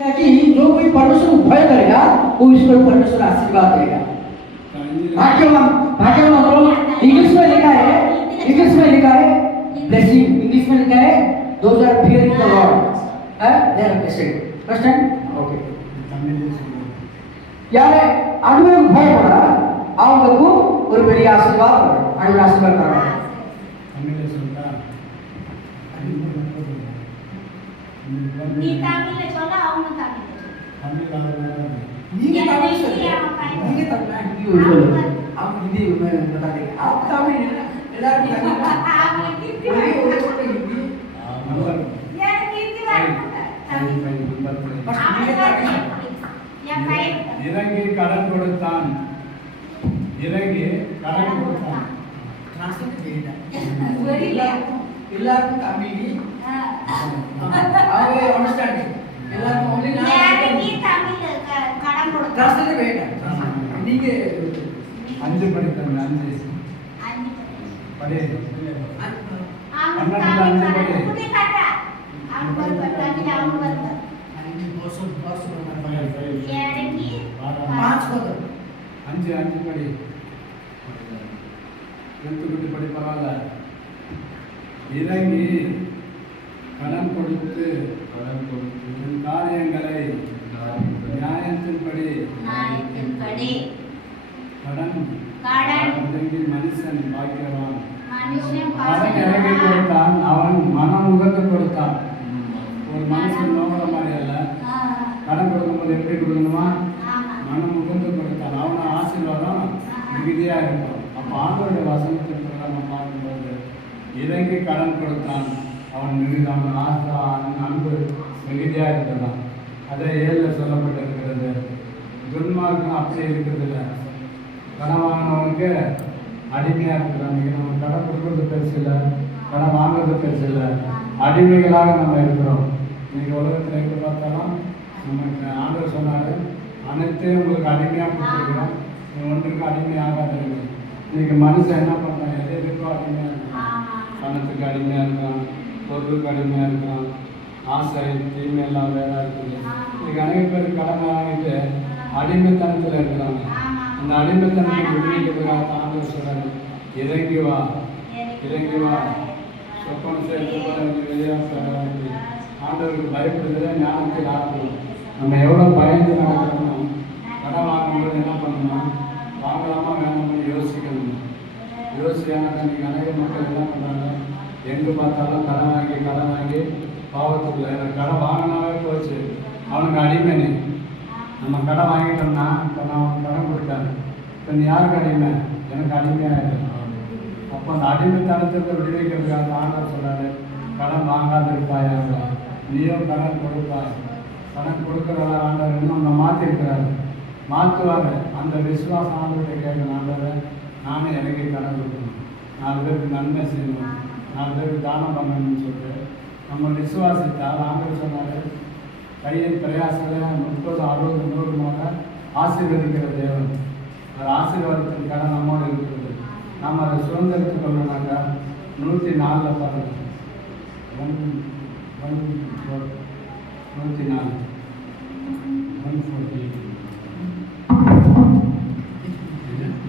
कि जो कोई परमेश्वर को भय करेगा वो ईश्वर परमेश्वर आशीर्वाद देगा। भाग्यवान इंग्लिश में लिखा है ब्लेसिंग, इंग्लिश में लिखा है those are fearing the Lord, they are blessed. Understand? Okay. யாரே அனுபவம் பயப்படா அவங்களுக்கு ஒரு பெரிய ஆசீர்வாதம் அனுபவ ஆசீர்வாதம் தராங்க. தமிழ்ல சொல்றா நீ தமிழ்ல சொல்ல அவங்க தமிழ்ல நீங்க தமிழ் சொல்லுங்க, நீங்க தமிழ் ஹிந்தி சொல்லுங்க, அவங்க ஹிந்தி बताते आप தமிழ் எல்லாரும் ஹிந்தி இறங்கி கடன் கொடுத்தான், இறங்கி கடன் கொடுத்தான். எல்லாருக்கும் தமிழ் அவங்க அண்டர்ஸ்டாண்டிங் எல்லாருக்கும் only இறங்கி தமிழ்ல கடன் கொடுத்தான். டிரான்ஸ்லேட் வேண்டாம், நீங்க 5 படித்தேன், 5 படி அஞ்சு படி எடுத்துக்கிட்டு படி பரவாயில்ல. இறங்கி கடன் கொடுத்து என் காரியங்களை நியாயத்தின்படி கடன் இறங்கி மனுஷன் பாக்கியவான். கடன் இறங்கி கொடுத்தான், அவன் மனம் உகந்து கொடுத்தான். ஒரு மனுஷன் நோக்கிற மாதிரி அல்ல, கடன் கொடுக்கும்போது எப்படி கொடுக்கணுமா, மனம் உகந்து கொடுத்தான். அவனை ஆசீர்வாதம் மிகுதியாக இருக்கும். அப்போ ஆண்டோடைய வசனத்தின் நம்ம பார்க்கும்போது இறங்கி கடன் கொடுத்தான், அவன் மிகுதி, அவன் அன்பு மிகுதியாக இருக்கிறான். அதை 7 சொல்லப்பட்டிருக்கிறது. துன்மார்க்கம் அப்படி இருக்கிறது இல்லை, கடன் வாங்கினவனுக்கு அடிமையாக இருக்கிறான். நம்ம கடன் கொடுக்கறது பெருசு இல்லை, கடன் வாங்குறது பெருசு இல்லை, அடிமைகளாக நம்ம இருக்கிறோம். இன்னைக்கு உலகத்தில் எங்கே பார்த்தாலும் நமக்கு ஆண்டவர் சொன்னார், அனைத்தையும் உங்களுக்கு அடிமையாக கொடுத்துருக்கிறோம், ஒன்றுக்கு அடிமை ஆகாதீங்க. இன்னைக்கு மனுஷன் என்ன பண்ணுறான், எதுக்கும் அடிமையாக இருக்கான். பணத்துக்கு அடிமையாக இருக்கான், பொருளுக்கு அடிமையாக இருக்கான், ஆசை தீமையெல்லாம் வேலை இருக்குது. இன்னைக்கு அநேக பேர் கடன் வாங்கிட்டு அடிமைத்தனத்தில் இருக்கிறாங்க. அந்த அடிமைத்தனத்தை விடுவிக்கிறதுக்காக ஆண்டவர் சொல்றாரு, இறங்கி வா, இறங்கி வா, சொப்பன சேர்த்து வெளியாக. ஆண்டவருக்கு பயப்படுறத ஞானத்தில் ஆரம்பம். நம்ம எவ்வளோ பயந்து நடக்கிறோம். கடன் வாங்கும்போது என்ன பண்ணணும், வாங்கலாமா வேணாம்னு யோசிக்கணும். யோசிக்காம நீங்கள் அநேக மக்கள் என்ன பண்ணுறாங்க, எங்கே பார்த்தாலும் கடன் வாங்கி பாவத்துக்குள்ள. எனக்கு கடன் வாங்கினாவே போச்சு, அவனுக்கு அடிமை. நீ நம்ம கடன் வாங்கிட்டோம்னா, இப்போ நான் கடன் கொடுத்தேன், இப்போ நீ யாருக்கு அடிமை, எனக்கு அடிமையாக. அப்போ அந்த அடிமைத்தனத்திற்கு விடுவிக்கிறதுக்காக ஆண்டவர் சொல்கிறாரு, கடன் வாங்காது இருப்பாயாக, நீயும் கடன் கொடுப்பாய். கடன் கொடுக்குறதா ஆண்டவர் இன்னும் நம்ம மாற்றிருக்கிறாரு, மாற்றுவார். அந்த விசுவாசம் ஆண்டவரை கேட்கணும், ஆண்டவர் நானே இறங்கி கடன் கொடுக்கணும், 4 பேருக்கு நன்மை செய்யணும், 4 பேருக்கு தானம் பண்ணணும்னு சொல்லிட்டு நம்ம விசுவாசித்தால் ஆண்டவர் சொன்னார், கையின் பிரயாசங்களை 30, 60, 100 ஆசீர்வதிக்கிற தேவன். அது ஆசீர்வாதத்தின் கடன் நம்மோடு இருக்கிறது. நாம் அதை சுதந்திரத்துக் கொள்ளணும்னாக்கா 104 பாருங்க, 104 140